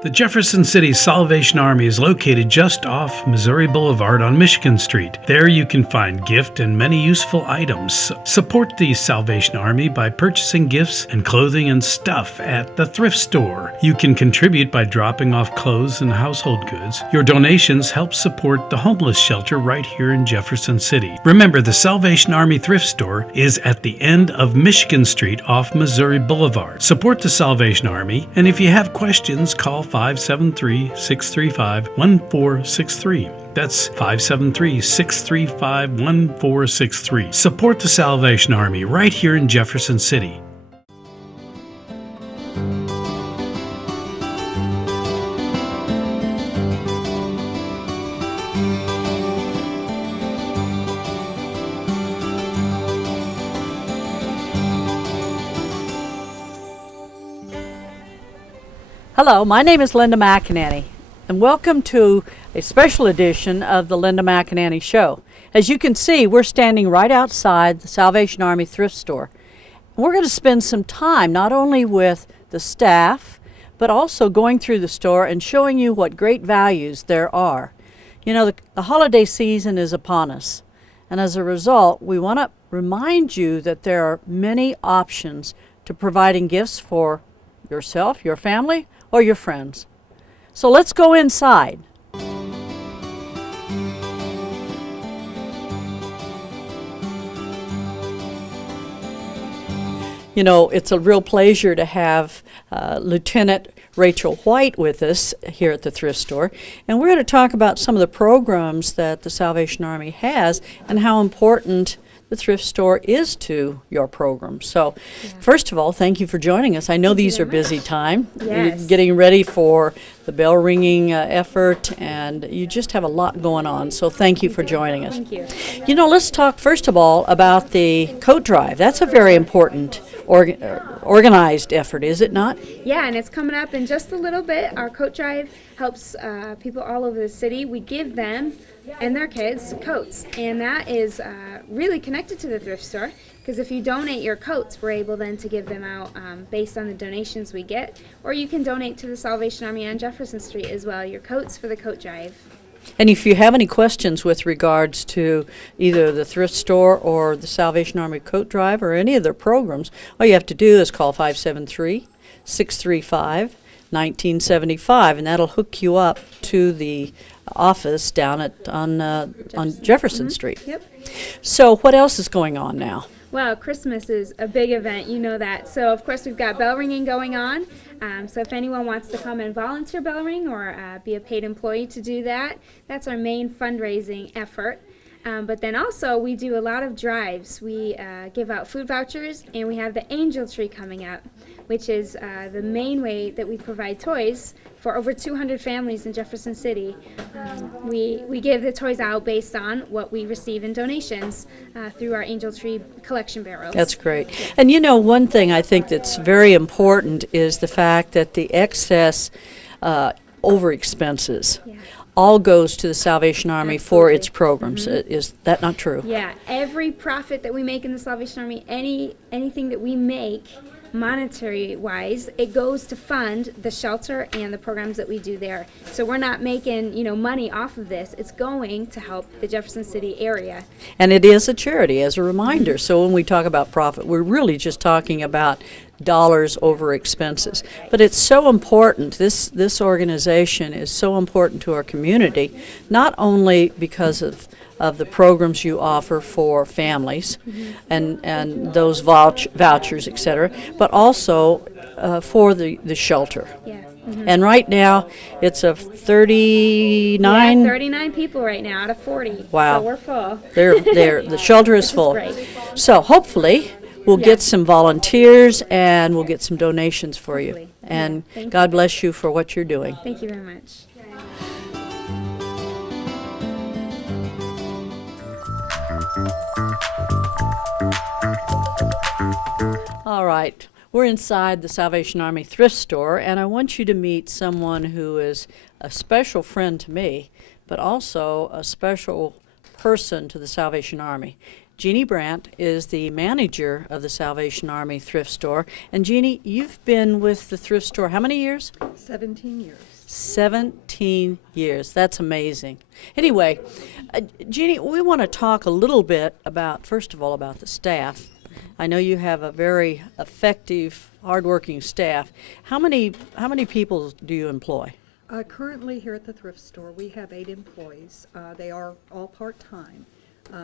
The Jefferson City Salvation Army is located just off Missouri Boulevard on Michigan Street. There you can find gift and many useful items. Support the Salvation Army by purchasing gifts and clothing and stuff at the Thrift store. You can contribute by dropping off clothes and household goods. Your donations help support the homeless shelter right here in Jefferson City. Remember, the Salvation Army Thrift store is at the end of Michigan Street off Missouri Boulevard. Support the Salvation Army, and if you have questions, call 573-635-1463. That's 573-635-1463. Support the Salvation Army right here in Jefferson City. Hello, my name is Linda McAnany, and welcome to a special edition of the Linda McAnany Show. As you can see, we're standing right outside the Salvation Army Thrift store. We're going to spend some time not only with the staff, but also going through the store and showing you what great values there are. You know, the holiday season is upon us, and as a result, we want to remind you that there are many options to providing gifts for yourself, your family, or your friends. So let's go inside. You know, it's a real pleasure to have Lieutenant Rachel White with us here at the thrift store, and we're going to talk about some of the programs that the Salvation Army has and how important the thrift store is to your program. So, first of all, thank you for joining us. I know these are busy time. Yes. You're getting ready for the bell ringing effort, and you just have a lot going on. So thank you for joining us. Thank you. You know, let's talk first of all about the coat drive. That's a very important organized effort, is it not? Yeah, and it's coming up in just a little bit. Our coat drive helps people all over the city. We give them and their kids coats, and that is really connected to the thrift store, because if you donate your coats, we're able then to give them out based on the donations we get, or you can donate to the Salvation Army on Jefferson Street as well, your coats for the coat drive. And if you have any questions with regards to either the thrift store or the Salvation Army coat drive or any of their programs, all you have to do is call 573-635-1975, and that'll hook you up to the office down on Jefferson Street. Yep. So what else is going on now? Well, Christmas is a big event, you know that. So, of course, we've got bell ringing going on. So if anyone wants to come and volunteer bell ring or be a paid employee to do that, that's our main fundraising effort. But then also we do a lot of drives. We give out food vouchers, and we have the Angel Tree coming up, which is the main way that we provide toys for over 200 families in Jefferson City. We give the toys out based on what we receive in donations through our Angel Tree collection barrels. That's great. And you know, one thing I think that's very important is the fact that the excess over expenses all goes to the Salvation Army for its programs. Is that not true? Yeah, every profit that we make in the Salvation Army, anything that we make monetary wise, it goes to fund the shelter and the programs that we do there. So we're not making, money off of this. It's going to help the Jefferson City area. And it is a charity, as a reminder. So when we talk about profit, we're really just talking about dollars over expenses. But it's so important. This organization is so important to our community, not only because of the programs you offer for families and those vouchers, etc., but also for the shelter. Yeah. And right now, it's a 39... Yeah, 39 people right now out of 40. Wow. So we're full. The shelter is full. Great. So hopefully, we'll get some volunteers and we'll get some donations for you. Hopefully. And Thank God bless you for what you're doing. Thank you very much. All right, we're inside the Salvation Army thrift store, and I want you to meet someone who is a special friend to me, but also a special person to the Salvation Army. Jeannie Brandt is the manager of the Salvation Army Thrift Store. And Jeannie, you've been with the thrift store how many years? 17 years. 17 years. That's amazing. Anyway, Jeannie, we want to talk a little bit about, first of all, about the staff. I know you have a very effective, hardworking staff. How many people do you employ? Currently here at the thrift store, we have 8 employees. They are all part-time.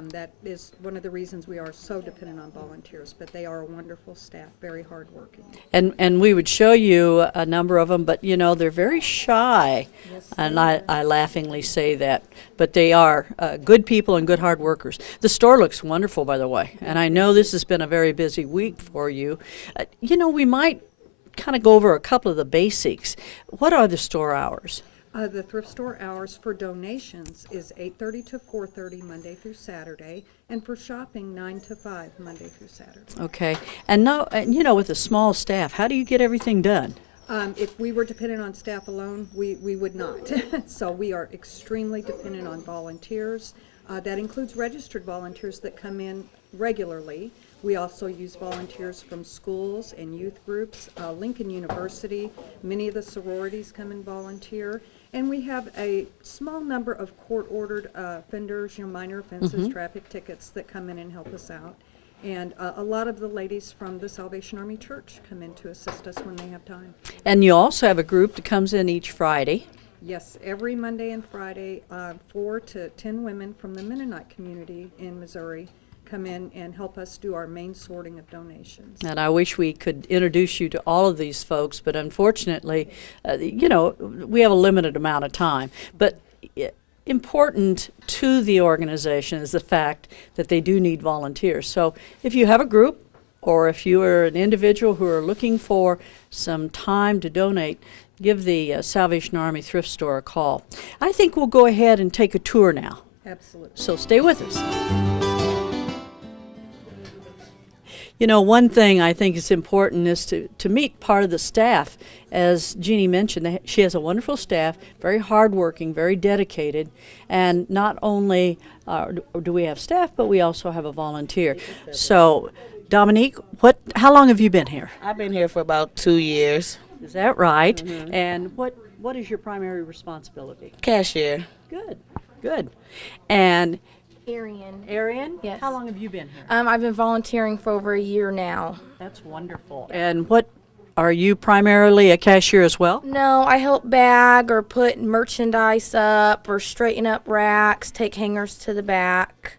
That is one of the reasons we are so dependent on volunteers, but they are a wonderful staff, very hardworking. And we would show you a number of them, but you know, they're very shy. Yes, And they I laughingly say that, but they are good people and good hard workers. The store looks wonderful, by the way, and I know this has been a very busy week for you. You know, we might kind of go over a couple of the basics. What are the store hours? The thrift store hours for donations is 8:30 to 4:30 Monday through Saturday, and for shopping 9 to 5 Monday through Saturday. Okay. And now, you know, with a small staff, how do you get everything done? If we were dependent on staff alone, we would not. So we are extremely dependent on volunteers. That includes registered volunteers that come in regularly. We also use volunteers from schools and youth groups. Lincoln University, many of the sororities come and volunteer. And we have a small number of court-ordered offenders, you know, minor offenses, traffic tickets that come in and help us out. And a lot of the ladies from the Salvation Army Church come in to assist us when they have time. And you also have a group that comes in each Friday. Yes, every Monday and Friday, 4 to 10 women from the Mennonite community in Missouri come in and help us do our main sorting of donations. And I wish we could introduce you to all of these folks, but unfortunately, you know, we have a limited amount of time. But important to the organization is the fact that they do need volunteers. So if you have a group, or if you are an individual who are looking for some time to donate, give the Salvation Army Thrift Store a call. I think we'll go ahead and take a tour now. Absolutely. So stay with us. You know, one thing I think is important is to meet part of the staff. As Jeannie mentioned, she has a wonderful staff, very hardworking, very dedicated, and not only do we have staff, but we also have a volunteer. So, Dominique, how long have you been here? I've been here for about 2 years. Is that right? And what is your primary responsibility? Cashier. Good, good. And Arian. Yes. How long have you been here? I've been volunteering for over a year now. That's wonderful. And what are you primarily a cashier as well? No, I help bag or put merchandise up or straighten up racks, take hangers to the back.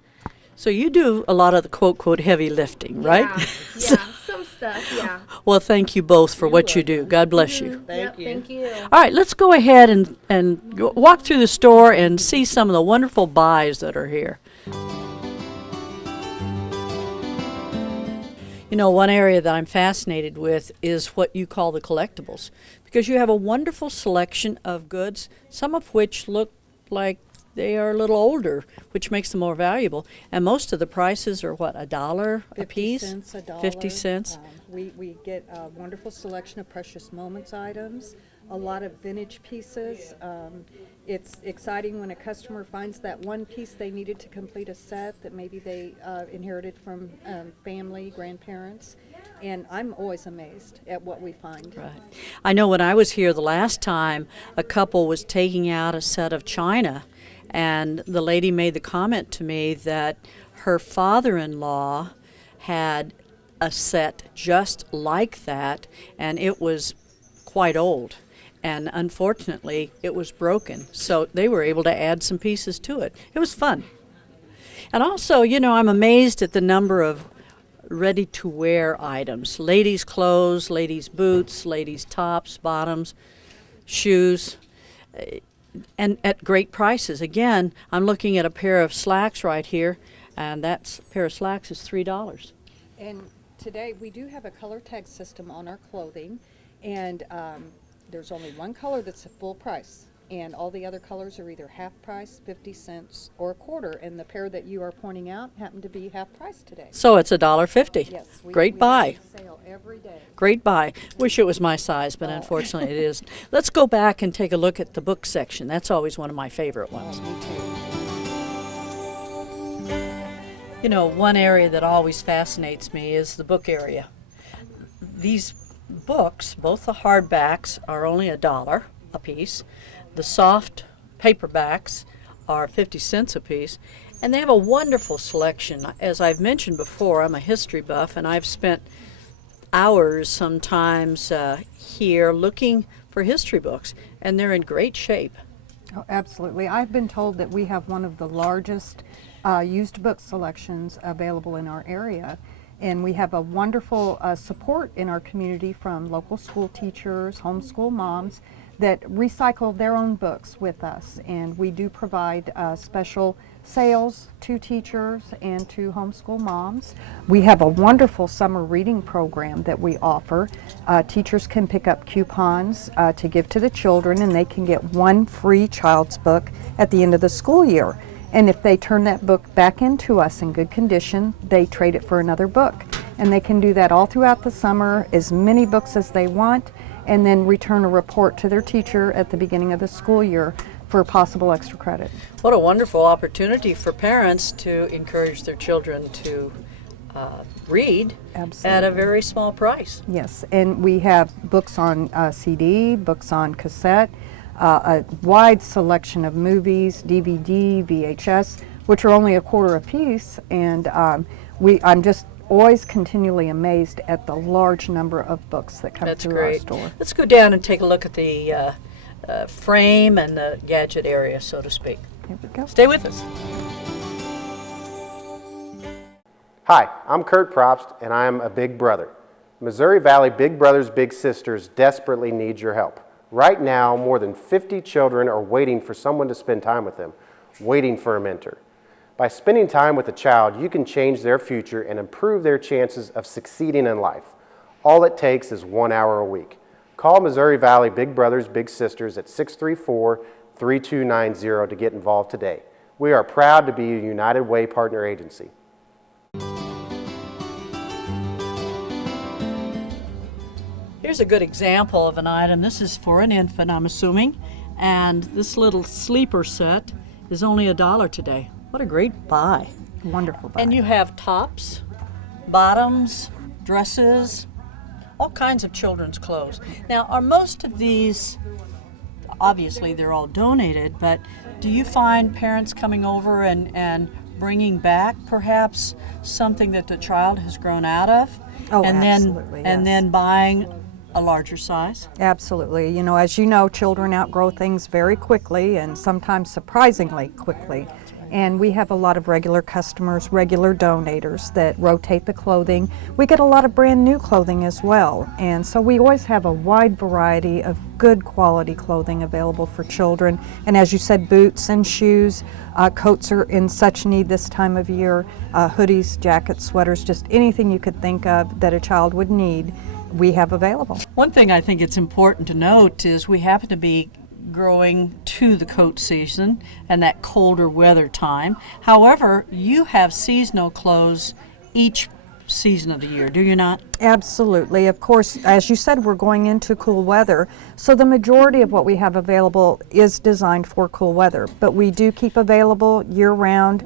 So you do a lot of the quote heavy lifting, right? Yeah, some stuff, yeah. Well, thank you both for what you do. God bless you. Thank you. Thank you. All right, let's go ahead and walk through the store and see some of the wonderful buys that are here. You know, one area that I'm fascinated with is what you call the collectibles, because you have a wonderful selection of goods, some of which look like they are a little older, which makes them more valuable. And most of the prices are what, $1 a piece? 50 cents, $1. 50 cents. We get a wonderful selection of precious moments items, a lot of vintage pieces. It's exciting when a customer finds that one piece they needed to complete a set that maybe they inherited from family, grandparents. And I'm always amazed at what we find. Right. I know when I was here the last time, a couple was taking out a set of china, and the lady made the comment to me that her father-in-law had a set just like that, and it was quite old. And unfortunately, it was broken. So they were able to add some pieces to it. It was fun. And also, you know, I'm amazed at the number of ready-to-wear items. Ladies' clothes, ladies' boots, ladies' tops, bottoms, shoes, and at great prices. Again, I'm looking at a pair of slacks right here, and that pair of slacks is $3. And today we do have a color tag system on our clothing, and there's only one color that's a full price, and all the other colors are either half price, 50 cents, or a quarter, and the pair that you are pointing out happen to be half price today. So it's $1.50. Yes, Great we buy. have a sale every day. Great buy. Wish it was my size, but unfortunately it isn't. Let's go back and take a look at the book section. That's always one of my favorite ones. Me too. You know, one area that always fascinates me is the book area. These books, both the hardbacks are only $1 a piece. The soft paperbacks are 50 cents a piece. And they have a wonderful selection. As I've mentioned before, I'm a history buff, and I've spent hours sometimes here looking for history books, and they're in great shape. Oh, absolutely. I've been told that we have one of the largest used book selections available in our area. And we have a wonderful support in our community from local school teachers, homeschool moms that recycle their own books with us. And we do provide special sales to teachers and to homeschool moms. We have a wonderful summer reading program that we offer. Teachers can pick up coupons to give to the children, and they can get one free child's book at the end of the school year. And if they turn that book back into us in good condition, they trade it for another book. And they can do that all throughout the summer, as many books as they want, and then return a report to their teacher at the beginning of the school year for possible extra credit. What a wonderful opportunity for parents to encourage their children to read at a very small price. Yes, and we have books on CD, books on cassette, a wide selection of movies, DVD, VHS, which are only $0.25 a piece, and I'm just always continually amazed at the large number of books that come through our store. Let's go down and take a look at the frame and the gadget area, so to speak. Here we go. Stay with us. Hi, I'm Kurt Probst, and I am a big brother. Missouri Valley Big Brothers Big Sisters desperately need your help. Right now, more than 50 children are waiting for someone to spend time with them, waiting for a mentor. By spending time with a child, you can change their future and improve their chances of succeeding in life. All it takes is 1 hour a week. Call Missouri Valley Big Brothers Big Sisters at 634-3290 to get involved today. We are proud to be a United Way partner agency. Here's a good example of an item. This is for an infant, I'm assuming, and this little sleeper set is only $1 today. What a great buy. Wonderful buy. And you have tops, bottoms, dresses, all kinds of children's clothes. Now, are most of these, obviously they're all donated, but do you find parents coming over and bringing back perhaps something that the child has grown out of? Oh, and absolutely, then, and yes. then buying a larger size? Absolutely. You know, as you know, children outgrow things very quickly and sometimes surprisingly quickly. And we have a lot of regular customers, regular donators that rotate the clothing. We get a lot of brand new clothing as well. And so we always have a wide variety of good quality clothing available for children. And as you said, boots and shoes, coats are in such need this time of year, hoodies, jackets, sweaters, just anything you could think of that a child would need, we have available. One thing I think it's important to note is we happen to be growing to the coat season and that colder weather time. However, you have seasonal clothes each season of the year, do you not? Absolutely. Of course, as you said, we're going into cool weather, so the majority of what we have available is designed for cool weather, but we do keep available year-round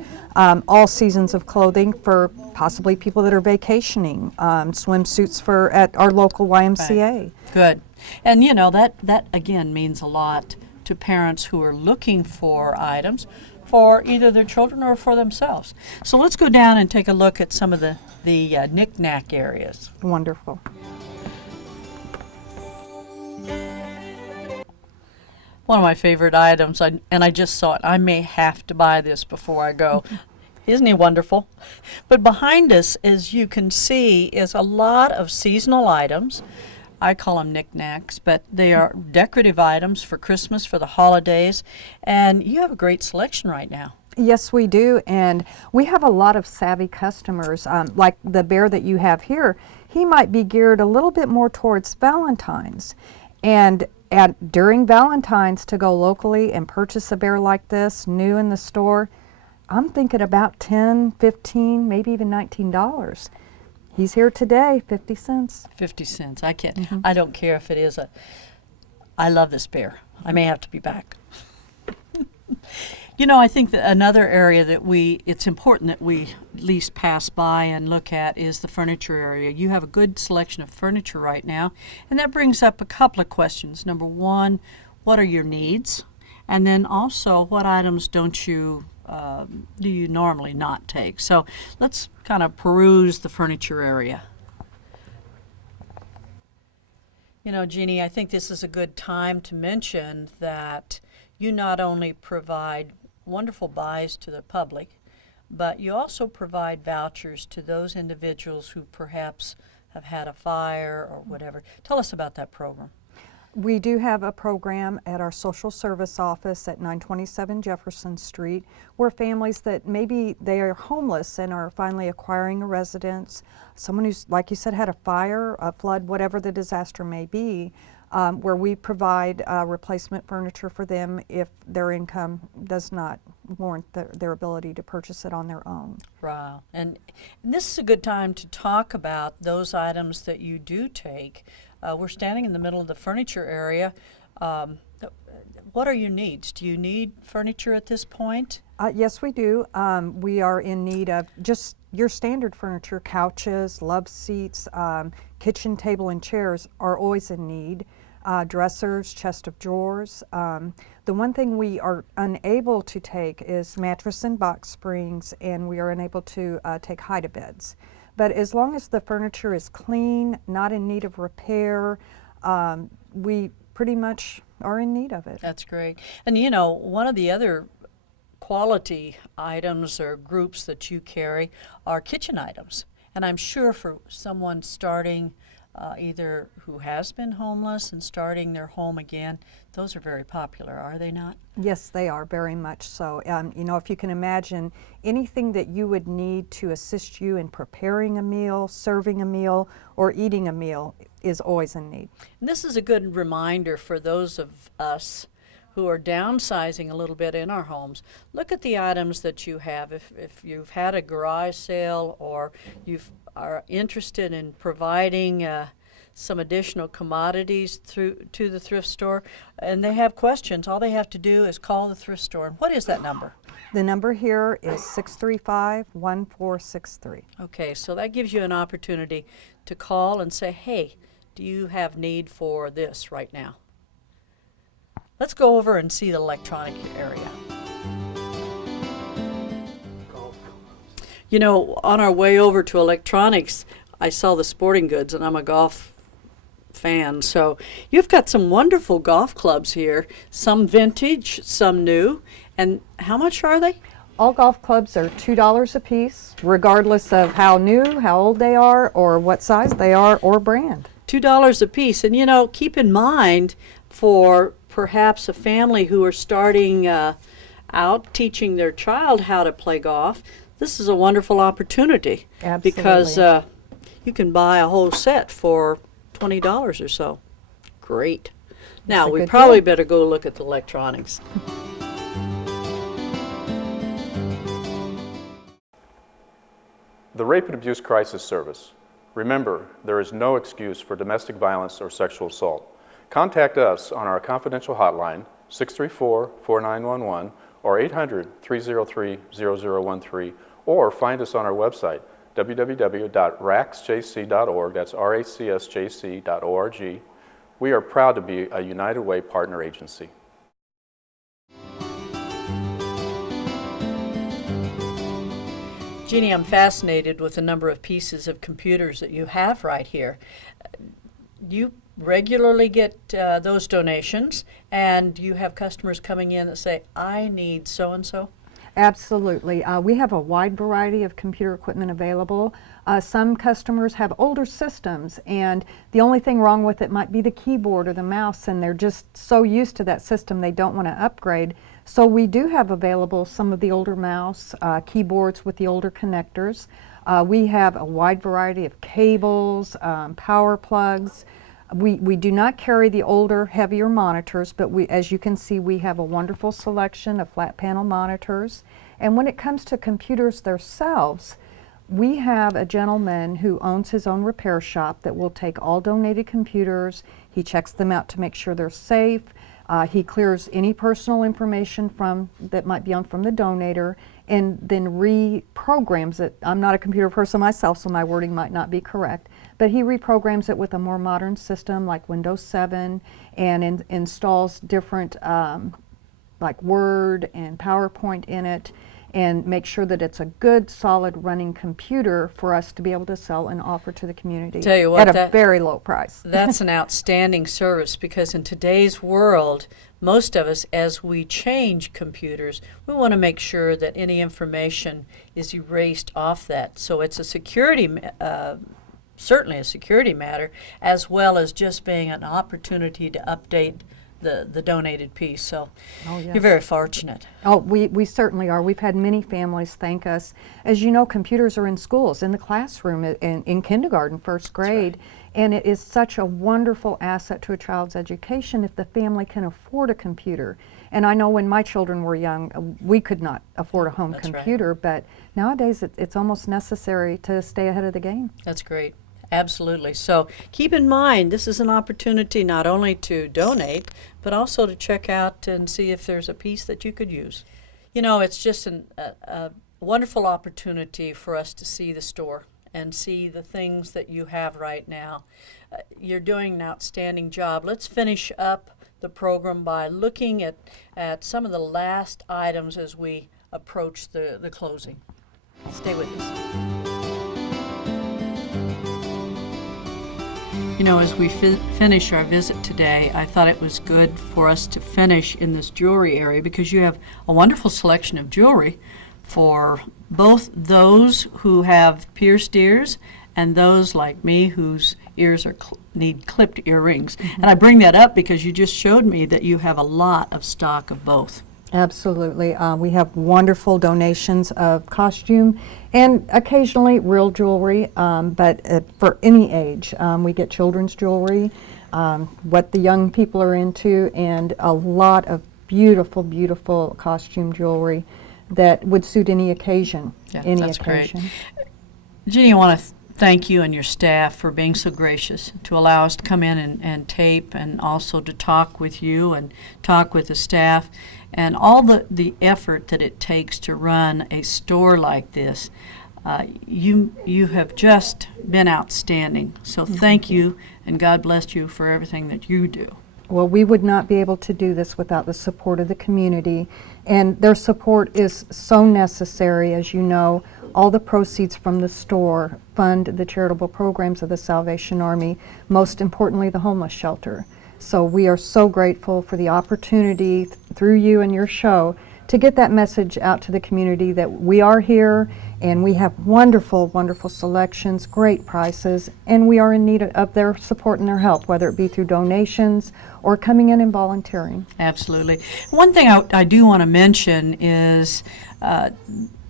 all seasons of clothing for possibly people that are vacationing, swimsuits for at our local YMCA. Right. Good. And you know, that again means a lot to parents who are looking for items for either their children or for themselves. So let's go down and take a look at some of the knick-knack areas. Wonderful. One of my favorite items, and I just saw it. I may have to buy this before I go. Isn't he wonderful? But behind us, as you can see, is a lot of seasonal items. I call them knickknacks, but they are decorative items for Christmas, for the holidays, and you have a great selection right now. Yes, we do, and we have a lot of savvy customers. Like the bear that you have here, he might be geared a little bit more towards Valentine's. And during Valentine's, to go locally and purchase a bear like this, new in the store, I'm thinking about $10, $15, maybe even $19. He's here today, 50 cents. 50 cents. I can't. I don't care if it is a. I love this bear. I may have to be back. You know, I think that another area that it's important that we at least pass by and look at is the furniture area. You have a good selection of furniture right now, and that brings up a couple of questions. Number one, what are your needs? And then also, what items do you normally not take? So let's kind of peruse the furniture area. You know, Jeannie, I think this is a good time to mention that you not only provide wonderful buys to the public, but you also provide vouchers to those individuals who perhaps have had a fire or whatever. Tell us about that program. We do have a program at our social service office at 927 Jefferson Street where families that maybe they are homeless and are finally acquiring a residence, someone who's, like you said, had a fire, a flood, whatever the disaster may be, where we provide replacement furniture for them if their income does not warrant their ability to purchase it on their own. Wow. And this is a good time to talk about those items that you do take. We're standing in the middle of the furniture area. What are your needs? Do you need furniture at this point? Yes, we do. We are in need of just your standard furniture, couches, love seats, kitchen table and chairs are always in need. Dressers, chest of drawers. The one thing we are unable to take is mattress and box springs, and we are unable to take hide-a-beds. But as long as the furniture is clean, not in need of repair, we pretty much are in need of it. That's great. And you know, one of the other quality items or groups that you carry are kitchen items. And I'm sure for someone starting either who has been homeless and starting their home again, those are very popular, are they not? Yes, they are, very much so. You know, if you can imagine anything that you would need to assist you in preparing a meal, serving a meal, or eating a meal is always in need. And this is a good reminder for those of us who are downsizing a little bit in our homes. Look at the items that you have. If you've had a garage sale or you are interested in providing some additional commodities to the thrift store and they have questions, all they have to do is call the thrift store. And what is that number? The number here is 635-1463. Okay, so that gives you an opportunity to call and say, hey, do you have need for this right now? Let's go over and see the electronic area. You know, on our way over to electronics, I saw the sporting goods, and I'm a golf fan. So you've got some wonderful golf clubs here, some vintage, some new. And how much are they? All golf clubs are $2 a piece, regardless of how new, how old they are, or what size they are, or brand. $2 a piece. And you know, keep in mind for perhaps a family who are starting out teaching their child how to play golf, this is a wonderful opportunity. Absolutely. Because you can buy a whole set for $20 or so. Great. Now, a we good probably deal. better go look at the electronics. The Rape and Abuse Crisis Service. Remember, there is no excuse for domestic violence or sexual assault. Contact us on our confidential hotline, 634-4911, or 800-303-0013, or find us on our website, www.racsjc.org, that's racsjc.org. We are proud to be a United Way partner agency. Jeannie, I'm fascinated with the number of pieces of computers that you have right here. You regularly get those donations, and you have customers coming in that say, I need so-and-so? Absolutely. We have a wide variety of computer equipment available. Some customers have older systems, and the only thing wrong with it might be the keyboard or the mouse, and they're just so used to that system they don't want to upgrade. So we do have available some of the older mouse, keyboards with the older connectors. We have a wide variety of cables, power plugs. We do not carry the older, heavier monitors, but as you can see, we have a wonderful selection of flat panel monitors. And when it comes to computers themselves, we have a gentleman who owns his own repair shop that will take all donated computers. He checks them out to make sure they're safe. He clears any personal information that might be from the donator, and then reprograms it. I'm not a computer person myself, so my wording might not be correct, but he reprograms it with a more modern system like Windows 7, and installs different like Word and PowerPoint in it, and make sure that it's a good, solid running computer for us to be able to sell and offer to the community Tell you what, at a very low price. That's an outstanding service, because in today's world, most of us, as we change computers, we want to make sure that any information is erased off that. So it's a security, certainly a security matter, as well as just being an opportunity to update the donated piece. So Oh, yes. you're very fortunate. Oh, we certainly are. We've had many families thank us. As you know, computers are in schools, in the classroom, in kindergarten, first grade, and it is such a wonderful asset to a child's education if the family can afford a computer. And I know when my children were young, we could not afford a home That's right. computer, but nowadays it's almost necessary to stay ahead of the game. That's great. Absolutely. So keep in mind, this is an opportunity not only to donate, but also to check out and see if there's a piece that you could use. You know, it's just a wonderful opportunity for us to see the store and see the things that you have right now. You're doing an outstanding job. Let's finish up the program by looking at some of the last items as we approach the closing. Stay with us. You know, as we finish our visit today, I thought it was good for us to finish in this jewelry area, because you have a wonderful selection of jewelry for both those who have pierced ears and those like me whose ears need clipped earrings. And I bring that up because you just showed me that you have a lot of stock of both. Absolutely. We have wonderful donations of costume and occasionally real jewelry, but for any age. We get children's jewelry, what the young people are into, and a lot of beautiful, beautiful costume jewelry that would suit any occasion. Yeah, any that's occasion. great. Jeannie, I want to thank you and your staff for being so gracious to allow us to come in and tape, and also to talk with you and talk with the staff, and all the effort that it takes to run a store like this. You have just been outstanding. So thank you, and God bless you for everything that you do. Well, we would not be able to do this without the support of the community, and their support is so necessary. As you know, all the proceeds from the store fund the charitable programs of the Salvation Army, most importantly the homeless shelter. So we are so grateful for the opportunity through you and your show to get that message out to the community that we are here, and we have wonderful, wonderful selections, great prices, and we are in need of their support and their help, whether it be through donations or coming in and volunteering. Absolutely. One thing I do want to mention is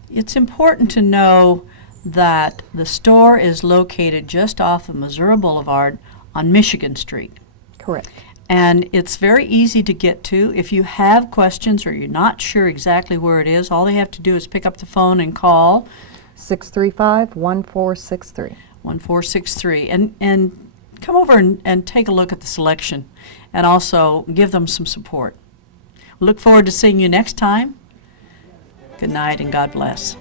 it's important to know that the store is located just off of Missouri Boulevard on Michigan Street. Correct. And it's very easy to get to. If you have questions or you're not sure exactly where it is, all they have to do is pick up the phone and call 635-1463. 1463 and come over and take a look at the selection, and also give them some support. Look forward to seeing you next time. Good night and God bless.